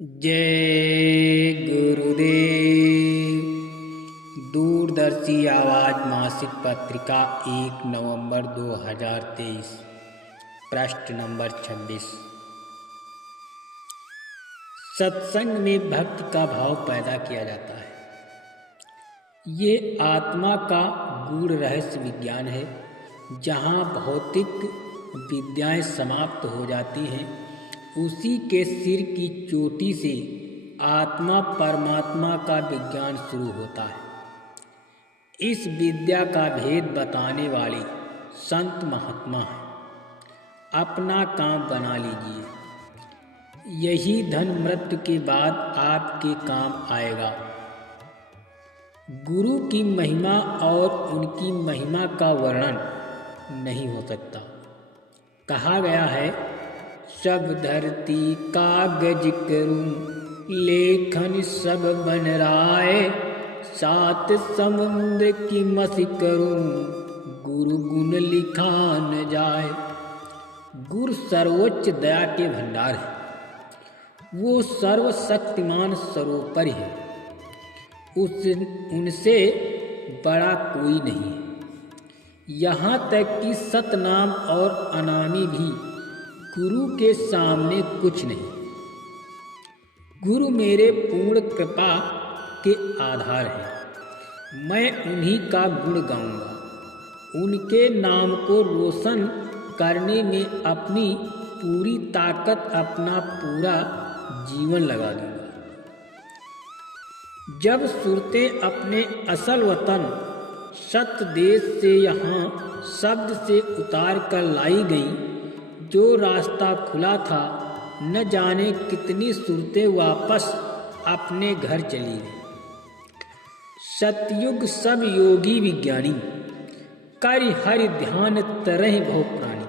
जय गुरुदेव। दूरदर्शी आवाज मासिक पत्रिका 1 नवंबर 2023, पृष्ठ नंबर 26। सत्संग में भक्ति का भाव पैदा किया जाता है। ये आत्मा का गूढ़ रहस्य विज्ञान है। जहाँ भौतिक विद्याएं समाप्त हो जाती हैं, उसी के सिर की चोटी से आत्मा परमात्मा का विज्ञान शुरू होता है। इस विद्या का भेद बताने वाले संत महात्मा हैं। अपना काम बना लीजिए, यही धन मृत्यु के बाद आपके काम आएगा। गुरु की महिमा और उनकी महिमा का वर्णन नहीं हो सकता। कहा गया है, सब धरती कागज करूं, लेखन सब बन राय, सात समुद्र की मसी करूं, गुरु गुण लिखा न जाए। गुरु सर्वोच्च दया के भंडार है। वो सर्वशक्तिमान सर्वोपरि है। उनसे बड़ा कोई नहीं है। यहाँ तक कि सतनाम और अनामी भी गुरु के सामने कुछ नहीं। गुरु मेरे पूर्ण कृपा के आधार है। मैं उन्हीं का गुण गाऊंगा। उनके नाम को रोशन करने में अपनी पूरी ताकत, अपना पूरा जीवन लगा दूंगा। जब सूरतें अपने असल वतन सत्य देश से यहाँ शब्द से उतार कर लाई गई, जो रास्ता खुला था, न जाने कितनी सूरतें वापस अपने घर चली गई। सतयुग सब योगी विज्ञानी, करि हरि ध्यान तरह बहु प्राणी।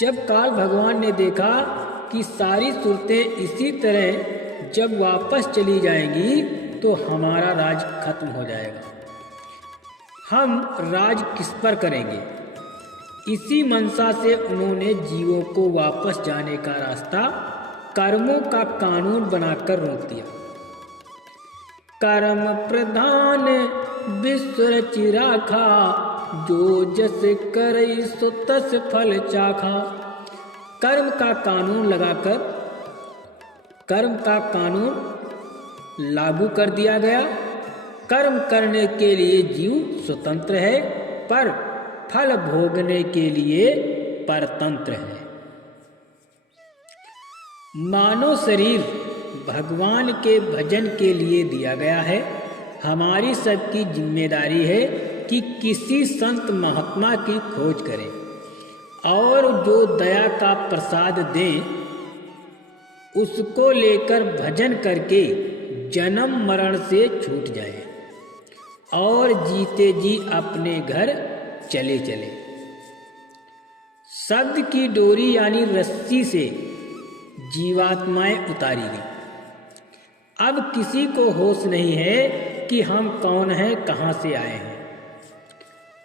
जब काल भगवान ने देखा कि सारी सूरतें इसी तरह जब वापस चली जाएंगी, तो हमारा राज खत्म हो जाएगा। हम राज किस पर करेंगे? इसी मनसा से उन्होंने जीवों को वापस जाने का रास्ता कर्मों का कानून बनाकर रोक दिया। कर्म प्रधान विश्व रचि राखा, जो जस करई सो तस फल चाखा। कर्म का कानून लगाकर कर्म का कानून लागू कर दिया गया। कर्म करने के लिए जीव स्वतंत्र है, पर फल भोगने के लिए परतंत्र है। मानव शरीर भगवान के भजन के लिए दिया गया है। हमारी सबकी जिम्मेदारी है कि किसी संत महात्मा की खोज करें और जो दया का प्रसाद दें, उसको लेकर भजन करके जन्म मरण से छूट जाए और जीते जी अपने घर चले चले। शब्द की डोरी यानी रस्सी से जीवात्माएं उतारी गई। अब किसी को होश नहीं है कि हम कौन हैं, कहां से आए हैं,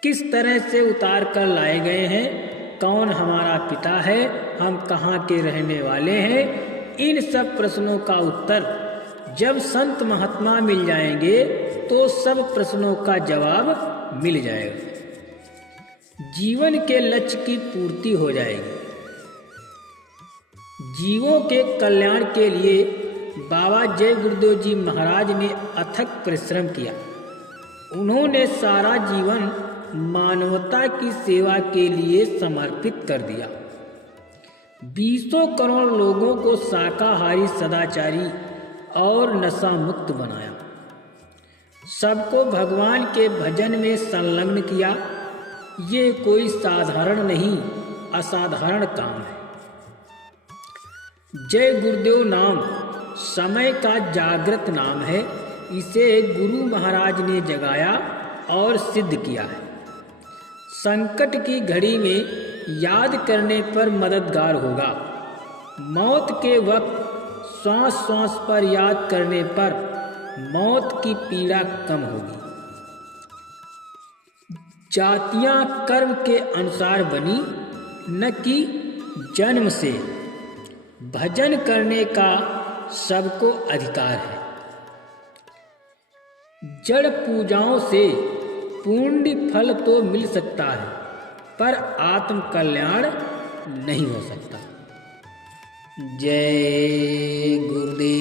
किस तरह से उतार कर लाए गए हैं, कौन हमारा पिता है, हम कहां के रहने वाले हैं। इन सब प्रश्नों का उत्तर जब संत महात्मा मिल जाएंगे, तो सब प्रश्नों का जवाब मिल जाएगा। जीवन के लक्ष्य की पूर्ति हो जाएगी। जीवों के कल्याण के लिए बाबा जय गुरुदेव जी महाराज ने अथक परिश्रम किया। उन्होंने सारा जीवन मानवता की सेवा के लिए समर्पित कर दिया। 20 करोड़ लोगों को शाकाहारी, सदाचारी और नशा मुक्त बनाया। सबको भगवान के भजन में संलग्न किया। ये कोई साधारण नहीं, असाधारण काम है। जय गुरुदेव नाम समय का जागृत नाम है। इसे गुरु महाराज ने जगाया और सिद्ध किया है। संकट की घड़ी में याद करने पर मददगार होगा। मौत के वक्त श्वास श्वास पर याद करने पर मौत की पीड़ा कम होगी। जातियां कर्म के अनुसार बनी, न कि जन्म से। भजन करने का सबको अधिकार है। जड़ पूजाओं से पूर्ण फल तो मिल सकता है, पर आत्म कल्याण नहीं हो सकता। जय गुरुदेव।